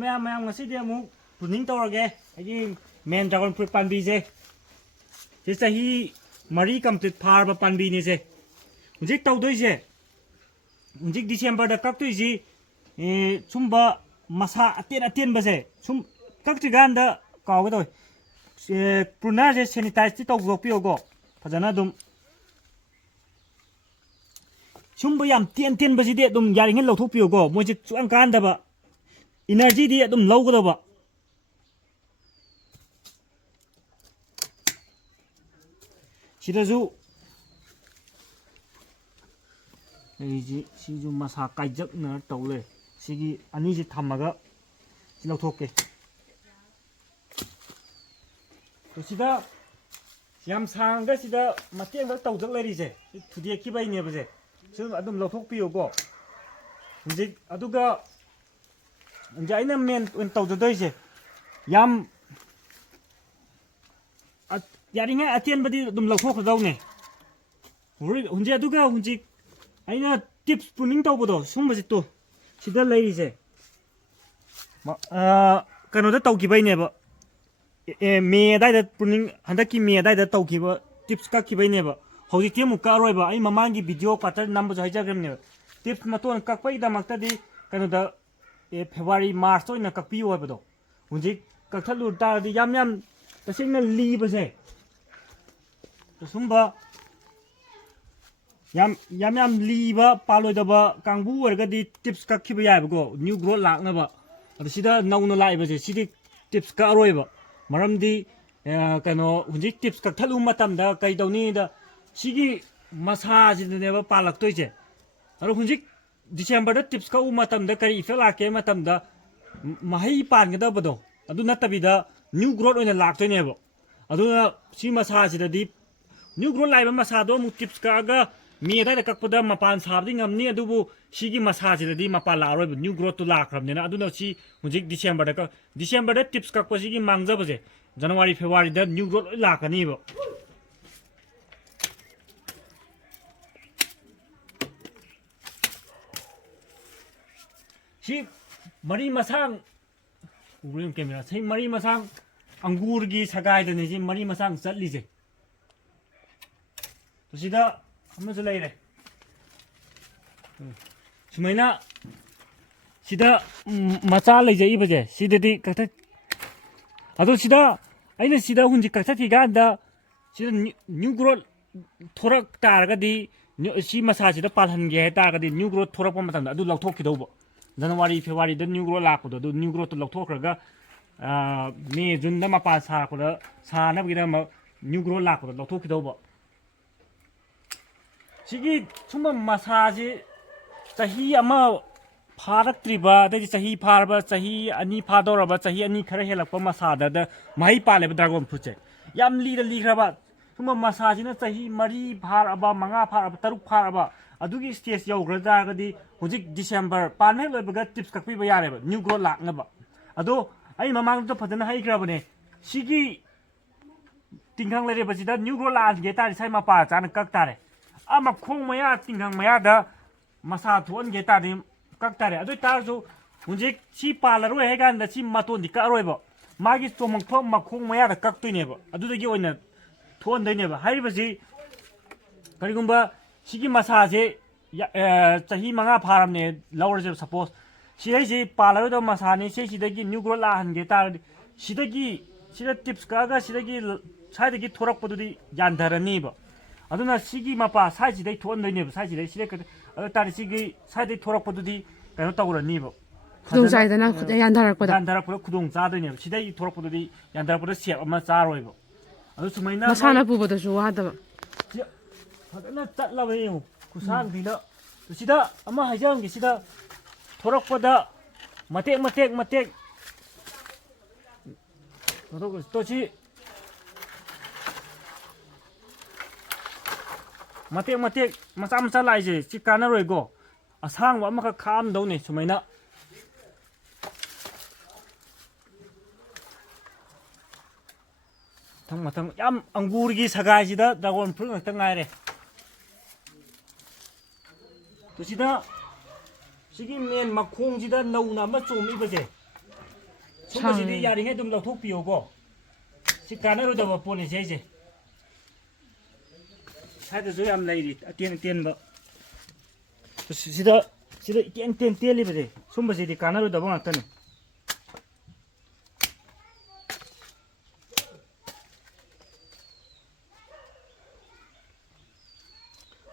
ma'am ngसीदꯤ ꯑꯃꯨꯛ pruning ꯇꯧꯔꯒꯦ ꯑꯩꯒꯤ main dragon fruit ꯄꯥꯟꯕꯤꯁꯦ ꯁꯤ ꯆꯍꯤ 3 complete ꯐꯥꯔꯕ ꯄꯥꯟꯕꯤꯅꯤꯁꯦ ꯍꯧꯖꯤꯛ ꯇꯧꯗꯣꯏꯁꯦ ꯍꯧꯖꯤꯛ ꯗꯤꯁꯦꯝꯕꯔꯗ ꯀꯛꯇꯣꯏꯁꯤ ꯁꯨꯝꯕ ꯃꯁꯥ ꯑꯇꯦꯟꯕꯁꯦ ꯁꯨꯝ ꯀꯛꯇ꯭ꯔꯤꯀꯥꯟꯗ ꯀꯥꯎꯒꯗꯧꯏ ꯄ꯭ꯔꯨꯅꯔꯁꯦ ꯁꯦꯅꯤꯇꯥꯏꯖꯇꯤ ꯇꯧꯊꯣꯛꯄꯤꯌꯣꯀꯣ ꯐꯖꯅ ꯑꯗꯨꯝ ꯁꯨꯝꯕ ꯌꯥꯝ ꯇꯦꯟꯕꯁꯤꯗꯤ ꯑꯗꯨꯝ ꯌꯥꯔꯤꯉꯩ ꯂꯧꯊꯣꯛꯄꯤꯌꯣꯀꯣ ꯃꯣꯏꯁꯦ ꯁꯨꯡꯀꯥꯟ ꯀꯥꯟꯗꯕ इनर्जी अदुम लौगदब सिदजु सिजु मसा काइजकना तौले सिगी अनीजी थमगा सि लौथोके तो सिदा याम सांगा सिदा मतेंग तौजक लरिजे थुदेकी बाइनेबजे सु अदुम लौथोकपियोगो हुजिक अदुगा जाइना मेन तौजदोइसे याम यारिङै अतेनबदि अदुम लौथोखदौने हुंजे अदुगा हुंजी आइना टिप्स प्रुनिंग तौबदो सुमबजे तो सिदा लैरिसे कनोदा तौकिबैनेबा मे दाइदा प्रुनिंग हंदकी मे दाइदा तौकिबा टिप्स काकिबैनेबा हौजिकति अमुक कारोइबा आई ममांगी वीडियो क्वार्टर नंबर हाइजाग्रमनेबा टिप्स मतोन काकपैदमक्तदि कनोदा फेब्रुआरी मार्च तो कक्पियो है हुजिक कक्थलू तारदी याम तसेंगना लीबसे सुंबा याम लीबा पालोइदबा कांगबू ओरगदी टिप्स कक्खिबा याबगो न्यू ग्रोथ लाकनबा अदसिदा नौना लाइबसे सिदी टिप्स का अरोइबा मरमदी कनो हुजिक टिप्स कक्थलू मतमदा कइदौनीदा सिगी मसाजिदनेबा पालक्तोइसे अरो हुजिक डिसेंबर टिप्स का मतमदा करी इफेक्ट लाके मतमदा महै पानगदबदो अदु नतबिदा न्यू ग्रोथ ओइना लाक्तोइनेबो अदुना सि मसाजिददी न्यू ग्रोथ लाइबा मसादो मु टिप्स कागा मेदाइदा कक्पदा मपान साबदि ngamni अदुबु सिगी मसाजिददी मपा लारोइबो न्यू ग्रोथ तो लाखरबनेना अदुना सि हुजिक डिसेंबर टिप्स कक्पसिगी मांगजबजे जनवरी फेब्रुआरी दा न्यू ग्रोथ लाकनीबो सी मरी मसांग उरेम कैमरा सही मरी मसांग अंगूर की सगाइदने सी मरी मसांग चलिसे तो सीधा हम से लेरे सुमैना सीधा मचा लेजई बजे सीधेदी कथा अदो सीधा अइना सीधा हुंजी कथा थिगादा सीधा न्यू ग्रोथ थोरक तारगदी सी मसाजिदा पालहनगे है तारगदी न्यू ग्रोथ थोरक मतमदा अदु लौथोखिदौबो जनवरी फेब्रुआरी न्यू ग्रोथ लापदो न्यू ग्रोथ लौथोखरगा मे जून मपा सारपद सानबगिदा न्यू ग्रोथ लापदो लौथोखिदौबो सिगी सुम मसाजे चही अमा फारक्त्रिबा अदि चही फारबा चही अनि फादौरबा चही अनि खरा हेलक्पा मसादा मही पालेबा ड्रैगन फ्रूट से याम लीखरबा सुम मसाजिना चही 4 फारबा 5 फारबा 6 फारबा अदुगी स्टेज यौग्रदागदी हुजिक डिसेंबर पानमे लोइबगा टिप्स कक्पिबा यारेबा न्यू ग्रोथ लाकनबा अदो आई ममांगदो फजना हाइग्रबने सिगी तिंखांग लेरेबसिदा न्यू ग्रोथ लागे तारि साइ मपा चाना कक तारे अमा खोंग मया तिंखांग मयादा मसा थोनगे तारि कक तारे अदो तारसु हुजिक सि पालरो हेगानदा सि मतोनदि करोइबा मागी चोमंगफो मखोंग मयादा कक्तोइनेबा अदुदगी ओइना थोनदैनेबा हाइबसि करिगुंबा सिगी मसाजे चही 5 फारमने लौरजे सपोज सिदैसि पालरोद मसाने सिदगी न्यू ग्रोथ लाहनगे तारदि सिदा टिप्स कागा सिदगी साइदगी थोरकपदुदि यानधरनीबा अदुना सिगी मपा साइजिदै थोनदैनेबा साइजिदै सिदे अदु तारि सिगी साइदै थोरकपदुदि कनो तौरनीबा खुदों चाइदना यानधरकपदा खुदों चादैनेबा सिदै थोरकपदुदि यानधरकपदा सेप अमा चारोइबा अदु सुमैना मसाना पुबदसु वादबा फजना चटलबे यौ खुसांग दिना तो सिदा अमा हाइजांगी सिदा थोरकपदा मतेक तो सी मतेक मचा लाइजे सि कानरोइगो असांग अमख खामदौने सुमैना मथंग याम अंगूर की सगाइसिदा ड्रैगन फ्रूट ngakta ngaire तो सिदा सिगी मेन मखोंग सिदा नौना मा चोमी बजे ꯁꯨꯝꯕꯁꯤꯗꯤ ꯌꯥꯔꯤꯉꯩ ꯑꯗꯨꯝ ꯂꯧꯊꯣꯛꯄꯤꯌꯣꯀꯣ ꯁꯤ ꯀꯥꯟꯅꯔꯣꯏꯗꯕ ꯄꯣꯠꯅꯤ ꯁꯤꯁꯦ ꯁ꯭ꯋꯥꯏꯗꯁꯨ ꯌꯥꯝ ꯂꯩꯔꯤ ꯑꯇꯦꯟ ꯑꯇꯦꯟꯕ ꯁꯤꯗ ꯏꯇꯦꯟ ꯇꯦꯜꯂꯤꯕꯁꯦ ꯁꯨꯝꯕꯁꯤꯗꯤ ꯀꯥꯟꯅꯔꯣꯏꯗꯕ ꯉꯥꯛꯇꯅꯤ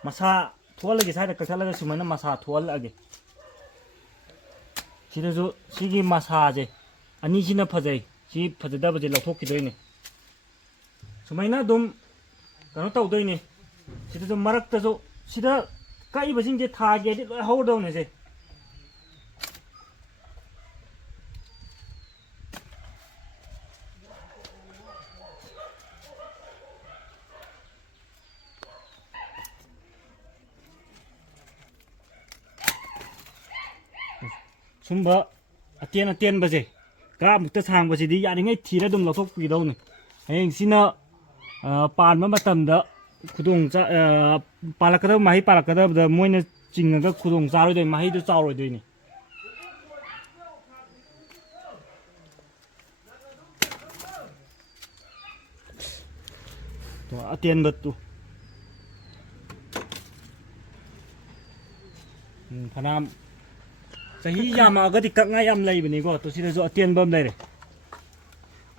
ꯃꯁꯥ ꯊꯣꯛꯍꯜꯂꯒꯦ ꯁ꯭ꯋꯥꯏꯗ ꯀꯛꯊꯠꯂꯒ ꯁꯨꯃꯥꯏꯅ ꯃꯁꯥ ꯊꯣꯛꯍꯜꯂꯛꯑꯒꯦ ꯁꯤꯗꯁꯨ ꯁꯤꯒꯤ ꯃꯁꯥꯁꯦ ꯑꯅꯤꯁꯤꯅ ꯐꯖꯩ ꯁꯤ ꯐꯖꯗꯕꯁꯦ ꯂꯧꯊꯣꯛꯈꯤꯗꯣꯏꯅꯦ ꯁꯨꯃꯥꯏꯅ ꯑꯗꯨꯝ ꯀꯩꯅꯣ ꯇꯧꯗꯣꯏꯅꯦ ꯁꯤꯗꯁꯨ ꯃꯔꯛꯇꯁꯨ ꯁꯤꯗ ꯀꯛꯏꯕꯁꯤꯡꯁꯦ ꯊꯥꯒꯦꯗꯤ ꯂꯣꯏ ꯍꯧꯔꯗꯧꯅꯦ ꯁꯦ ꯁꯨꯝꯕ ꯑꯇꯦꯟꯕꯁꯦ ꯀꯥꯃꯨꯛꯇ ꯁꯥꯡꯕꯁꯤꯗꯤ ꯌꯥꯔꯤꯉꯩ ꯊꯤꯔ ꯑꯗꯨꯝ ꯂꯧꯊꯣꯛꯄꯤꯗꯧꯅꯤ ꯍꯌꯦꯡ ꯁꯤꯅ ꯄꯥꯟꯕ ꯃꯇꯝꯗ ꯄꯥꯜꯂꯛꯀꯗꯕ ꯃꯍꯩ ꯄꯥꯜꯂꯛꯀꯗꯕꯗ ꯃꯣꯏꯅ ꯆꯤꯡꯉꯒ ꯈꯨꯗꯣꯡ ꯆꯥꯔꯣꯏꯗꯣꯏꯅꯤ ꯃꯍꯩꯗꯨ ꯆꯥꯎꯔꯣꯏꯗꯣꯏꯅꯤ ꯑꯇꯦꯟꯕꯗꯨ ꯐꯅꯌꯥꯝ ꯆꯍꯤ ꯌꯥꯝꯃꯛꯑꯒꯗꯤ ꯀꯛꯉꯥꯏ ꯌꯥꯝ ꯂꯩꯕꯅꯤꯀꯣ ꯇꯣ ꯁꯤꯗꯁꯨ ꯑꯇꯦꯟꯕ ꯑꯃ ꯂꯩꯔꯦ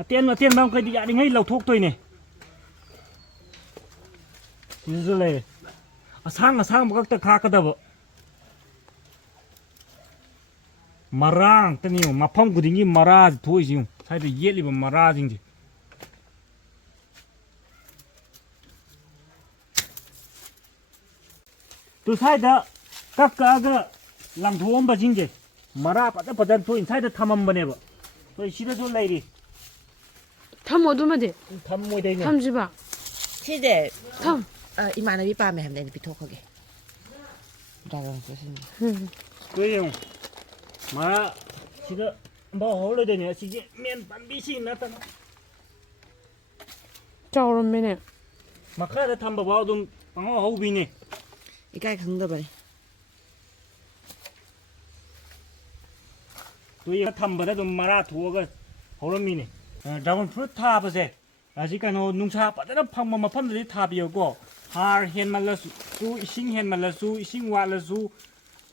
ꯑꯇꯦꯟꯕ ꯃꯈꯩꯗꯤ ꯌꯥꯔꯤꯉꯩ ꯂꯧꯊꯣꯛꯇꯣꯏꯅꯦ ꯁꯤꯗꯁꯨ ꯂꯩꯔꯦ ꯑꯁꯥꯡꯕ ꯈꯛꯇ ꯈꯥꯛꯀꯗꯕ ꯃꯔꯥ ꯉꯥꯛꯇꯅꯤ ꯌꯦꯡꯉꯨ ꯃꯐꯝ ꯈꯨꯗꯤꯡꯒꯤ ꯃꯔꯥꯁꯤ ꯊꯣꯛꯏꯁꯤ ꯌꯦꯡꯉꯨ ꯁ꯭ꯋꯥꯏꯗ ꯌꯦꯠꯂꯤꯕ ꯃꯔꯥꯁꯤꯡꯁꯦ ꯇꯨ ꯁ꯭ꯋꯥꯏꯗ ꯀꯛꯑꯒ ꯂꯪꯊꯣꯛꯑꯝꯕꯁꯤꯡꯁꯦ ꯃꯔꯥ ꯐꯖꯅ ꯊꯣꯛꯏ ꯁ꯭ꯋꯥꯏꯗ ꯊꯝꯃꯝꯕꯅꯦꯕ ꯍꯣꯏ ꯁꯤꯗꯁꯨ ꯂꯩꯔꯤ ꯊꯝꯃꯣ ꯑꯗꯨꯃꯗꯤ ꯊꯝꯃꯣꯏꯗꯩꯅꯦ ꯊꯝꯁꯤꯕ ꯁꯤꯁꯦ ꯊꯝ ꯏꯃꯥꯟꯅꯕꯤ ꯄꯥꯝꯃꯦ ꯍꯥꯏꯕꯅꯦ ꯑꯩꯅ ꯄꯤꯊꯣꯛꯈ꯭ꯔꯒꯦ ꯗ꯭ꯔꯥꯒꯟ ꯐ꯭ꯔꯨꯠꯁꯤꯡꯁꯦ ꯇꯨ ꯌꯦꯡꯉꯨ ꯃꯔꯥ ꯁꯤꯗ ꯑꯝꯐꯥꯎ ꯍꯧꯔꯣꯏꯗꯣꯏꯅꯦ ꯑꯁꯤꯒꯤ ꯃꯦꯟ ꯄꯥꯝꯕꯤꯁꯤ ꯅꯠꯇꯅ ꯆꯥꯎꯔꯝꯃꯦꯅꯦ ꯃꯈꯥꯗ ꯊꯝꯕ ꯐꯥꯎ ꯑꯗꯨꯝ ꯄꯪꯍꯧ ꯍꯧꯕꯤꯅꯦ ꯏꯀꯥꯏ ꯈꯪꯗꯕꯅꯤ ꯇꯨ ꯊꯝꯕꯗ ꯑꯗꯨꯝ ꯃꯔꯥ ꯊꯣꯛꯑꯒ ꯍꯧꯔꯝꯃꯤꯅꯦ ꯗ꯭ꯔꯥꯒꯣꯟ ꯐ꯭ꯔꯨꯠ ꯊꯥꯕꯁꯦ ꯍꯧꯖꯤꯛ ꯀꯩꯅꯣ ꯅꯨꯡꯁꯥ ꯐꯖꯅ ꯐꯪꯕ ꯃꯐꯝꯗꯗꯤ ꯊꯥꯕꯤꯌꯨꯀꯣ ꯍꯥꯔ ꯍꯦꯟꯃꯜꯂꯁꯨ ꯏꯁꯤꯡ ꯍꯦꯟꯃꯜꯂꯁꯨ ꯏꯁꯤꯡ ꯋꯥꯠꯂꯁꯨ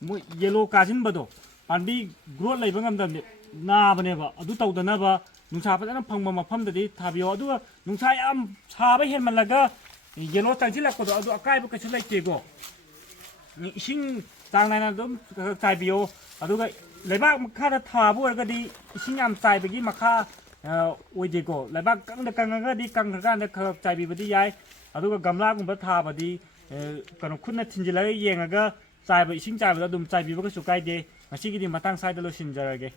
ꯃꯣꯏ ꯌꯦꯂꯣ ꯀꯥꯁꯤꯟꯕꯗꯣ ꯄꯥꯝꯕꯤ ꯒ꯭ꯔꯣꯠ ꯂꯩꯕ ꯉꯝꯗꯕꯅꯤ ꯅꯥꯕꯅꯦꯕ ꯑꯗꯨ ꯇꯧꯗꯅꯕ ꯅꯨꯡꯁꯥ ꯐꯖꯅ ꯐꯪꯕ ꯃꯐꯝꯗꯗꯤ ꯊꯥꯕꯤꯌꯣ ꯑꯗꯨꯒ ꯅꯨꯡꯁꯥ ꯌꯥꯝ ꯁꯥꯕ ꯍꯦꯟꯃꯜꯂꯒ ꯌꯦꯂꯣ ꯆꯪꯁꯤꯜꯂꯛꯄꯗꯣ ꯑꯗꯨ ꯑꯀꯥꯏꯕ ꯀꯩꯁꯨ ꯂꯩꯇꯦꯀꯣ ꯏꯁꯤꯡ ꯆꯥꯡ ꯅꯥꯏꯅ ꯑꯗꯨꯝ ꯆꯥꯏꯕꯤꯌꯣ ꯑꯗꯨꯒ ꯂꯩꯕꯥꯛ ꯃꯈꯥꯗ ꯊꯥꯕ ꯑꯣꯏꯔꯒꯗꯤ ꯏꯁꯤꯡ ꯌꯥꯝ ꯆꯥꯏꯕꯒꯤ ꯃꯈꯥ ꯑꯣꯏꯗꯦꯀꯣ ꯂꯩꯕꯥꯛ ꯀꯪꯉꯒꯗꯤ ꯀꯪꯈ꯭ꯔꯀꯥꯟꯗ ꯈꯔ ꯆꯥꯏꯕꯤꯕꯗꯤ ꯌꯥꯏ ꯑꯗꯨꯒ ꯒꯝꯂꯥꯒꯨꯝꯕ ꯊꯥꯕꯗꯤ ꯀꯩꯅꯣ ꯈꯨꯠꯅ ꯊꯤꯟꯖꯤꯜꯂꯒ ꯌꯦꯡꯉꯒ ꯏꯁꯤꯡ ꯆꯥꯏꯕꯗ ꯑꯗꯨꯝ ꯆꯥꯏꯕꯤꯕ ꯀꯩꯁꯨ ꯀꯥꯏꯗꯦ ꯉꯁꯤꯒꯤꯗꯤ ꯃꯇꯥꯡ ꯁ꯭ꯋꯥꯏꯗ ꯂꯣꯏꯁꯤꯟꯖꯔꯒꯦ